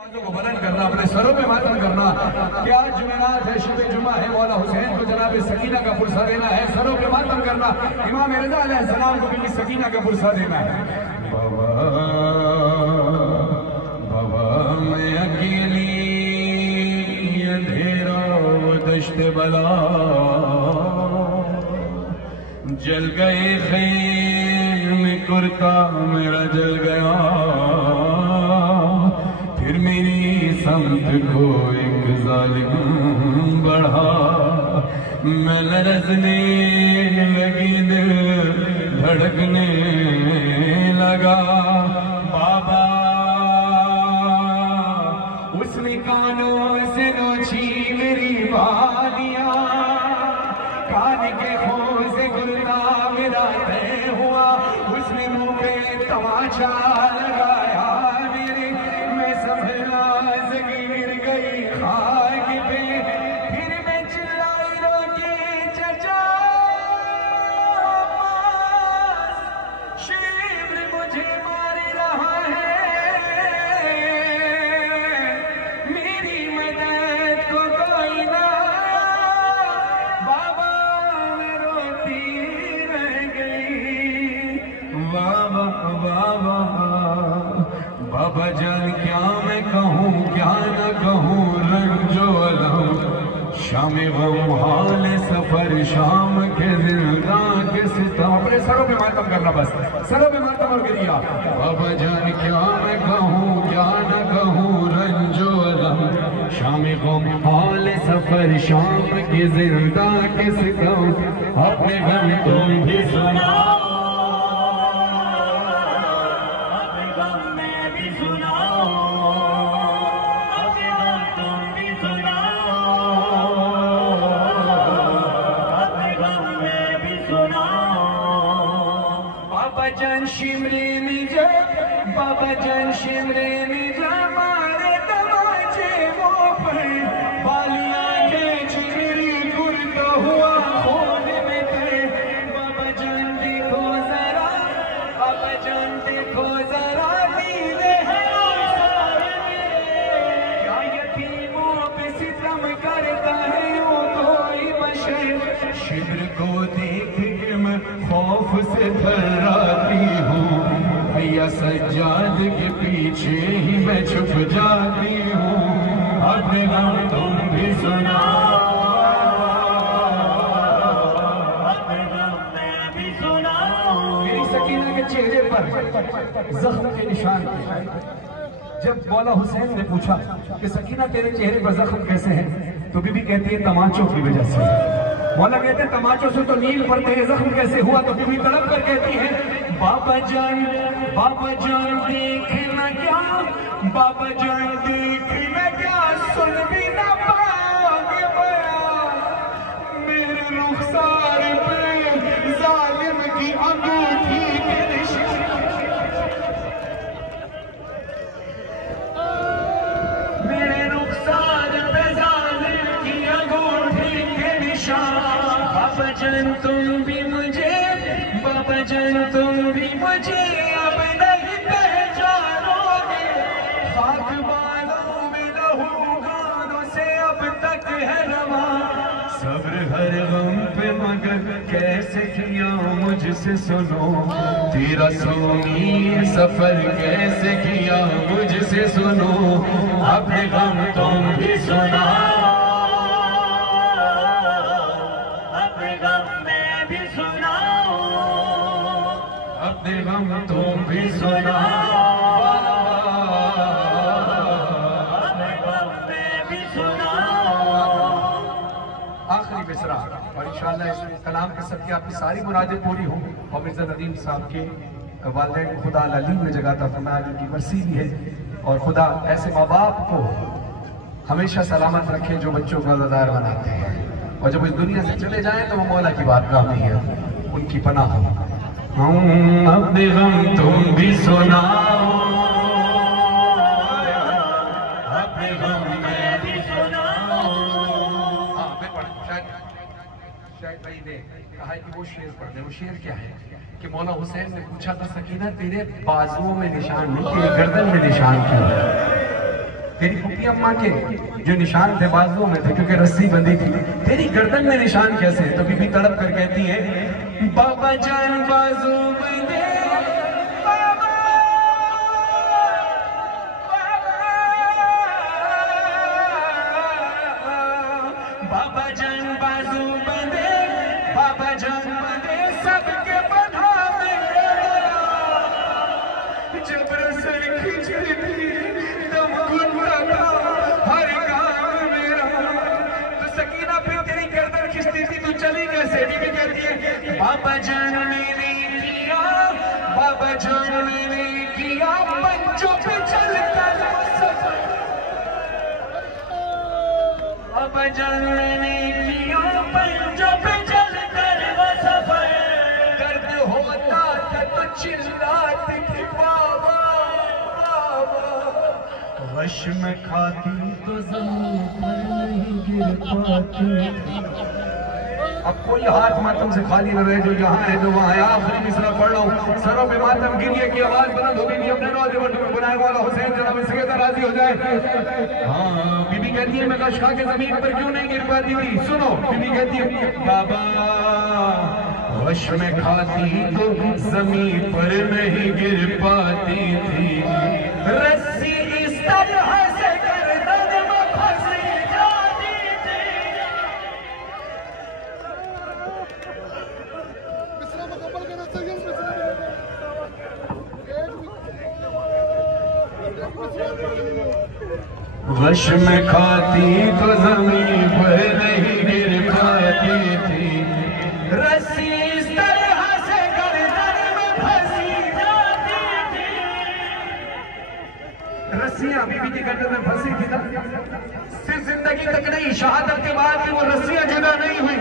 को बुलंद करना, अपने सरों पे मातम करना कि आज जुमेरात है, शुबे जुमा है, मौला हुसैन को जनाब सकीना का पुरसा देना है, सरों पे मातम करना, इमाम रज़ा अलैहिस्सलाम को भी सकीना का पुरसा देना है। बाबा मैं अकेली अंधेरा दश्त बला जल गए खैर में कुर्ता मेरा जल गया, फिर मेरी समत को एक जालिम बढ़ा, मैं लरज़ने लगी दिल धड़कने लगा। बाबा उसने कानों से नोची मेरी वादियाँ, कान के खों से गुलता मेरा तय हुआ, उसने मुँह पे तमाचा लगाया मेरे, मैं संभला सकी गिर गई खाक पे, फिर मैं चिल्लाई रोके चचा शिब्र मुझे मार रहा है, मेरी मदद को कोई ना। बाबा मैं रोती रह गई। बाबा बाबा बाबा जान क्या मैं कहूँ क्या न कहूँ, रंजो अलम शाम गम हाल सफर शाम के जिंदा के सितम। अपने सरों पे मातम करना, बस सरों पे मातम और गिरिया। बाबा जान क्या मैं कहूँ क्या न कहूँ, रंजो अलम शाम गम हाल सफर शाम के जिंदा के सितम। अपने गम तुम भी सुनाओ, शिमरे में जा बाबा जान, शिमरे में जा मारे तमाचे वो पर, बालियां खींच मेरी कुर्ता हुआ खून में थे। बाबा जान देखो जरा, बाबा जान देखो जरा, नीले हैं क्या यतीमों पे सितम करता है वो कोई बशर। शिब्र को देख के मैं खौफ से थर्राती हूँ, भैया सज्जाद के पीछे ही मैं छुप जाती हूँ। अपने गम तुम भी सुनाओ, अपने गम मैं भी सुनाओ। मेरी सकीना के चेहरे पर जख्म के निशान थे। जब मौला हुसैन ने पूछा कि सकीना तेरे चेहरे पर जख्म कैसे हैं, तो बीबी कहती है तमाचों की वजह से। मौला कहते तमाचों से तो नील पड़ते हैं, जख्म कैसे हुआ? तो बीबी तड़प कर कहती है बाबा जान देखना क्या, बाबा जान देखना क्या, सुन भी ना पाओगे बयान, मेरे रुखसार पे जालिम की अंगूठी के निशान, मेरे रुखसार पे जालिम की अंगूठी के निशान। बाबा जान तुम भी मुझे, बाबा जान तुम भी मुझे अब नहीं पहचानोगे, खाक बालों में लहू गानों से अब तक है रवा, सब्र हर गम पे मगर कैसे किया मुझसे सुनो, तेरा सोनी सफर कैसे किया मुझसे सुनो। अपने गम तुम भी सुनाओ, अपने गम तुम भी सुनाओ, अपने गम मैं भी सुनाओ। आखिरी मिसरा और इंशाअल्लाह इस कलाम के सबके आपकी सारी मुरादें पूरी हों, और मिर्ज़ा नदीम साहब के वालिदैन को खुदा अलीम में जगह अता फरमाए, उनकी मर्सी भी है, और खुदा ऐसे माँ बाप को हमेशा सलामत रखे जो बच्चों को अज़ादार बनाते हैं, और जब इस दुनिया से चले जाएं तो वो मौला की बारगाह में है उनकी पनाह हो। अपने गम तुम भी सुनाओ, अपने गम मैं भी सुनाओ। शायद भाई ने कहा कि वो शेर पढ़ दे। वो शेर क्या है कि मौला हुसैन ने पूछा था, सकीना तेरे बाजुओं में निशान नहीं, तेरे गर्दन में निशान क्यों है? तेरी फूफी अम्मा के जो निशान थे बाजुओं में थे क्योंकि रस्सी बंधी थी, तेरी गर्दन में निशान कैसे? तो बीबी तड़प कर कहती है बाबा जान बाजू बंधे, बाबा जान बाजू बंधे, बाबा जान बंधे सबके बंधा जब सर खिंचती थी दम घुटता हर काम मेरा। तो सकीना फिर तेरी गर्दन खिंचती थी, तू चली कैसे? बीबी कहती है बाबा जान मैंने किया, बाबा जान मैंने किया पंचों पे चलकर सफर, बाबा जान मैंने किया पंचों पे चलकर वो सफर। दर्द होता था तो चिल्लाती थी बाबा बाबा, वश में खाती तो ज़मीन पर नहीं गिर पाती। अब कोई हाथ मातम से खाली न रहे, जो यहाँ है जो वहाँ है। आखिरी मिसरा पढ़ रहा हूँ। सरों पे मातम गिरिए की आवाज बुलंद होगी नहीं, अपने नौजवान को बनाए वाला हुसैन जनाब इसके राजी हो जाए। हाँ, बीबी कहती है मैं कश खा के जमीन पर क्यों नहीं गिर पाती थी? सुनो, बीबी कहती है बाबा वश में खाती तो जमीन पर नहीं गिर पाती थी, रस्सी इस तरह से गर्दन में फंसी जाती थी। वश में खाती तो जमीन पर नहीं गिर पाती थी, रस्सी इस तरह से गर्दन में फंसी जाती थी। रस्सियां बीबी की गर्दन में फंसी थी ना, सिर्फ जिंदगी तक नहीं, शहादत के बाद भी वो रस्सियां जुदा नहीं हुई।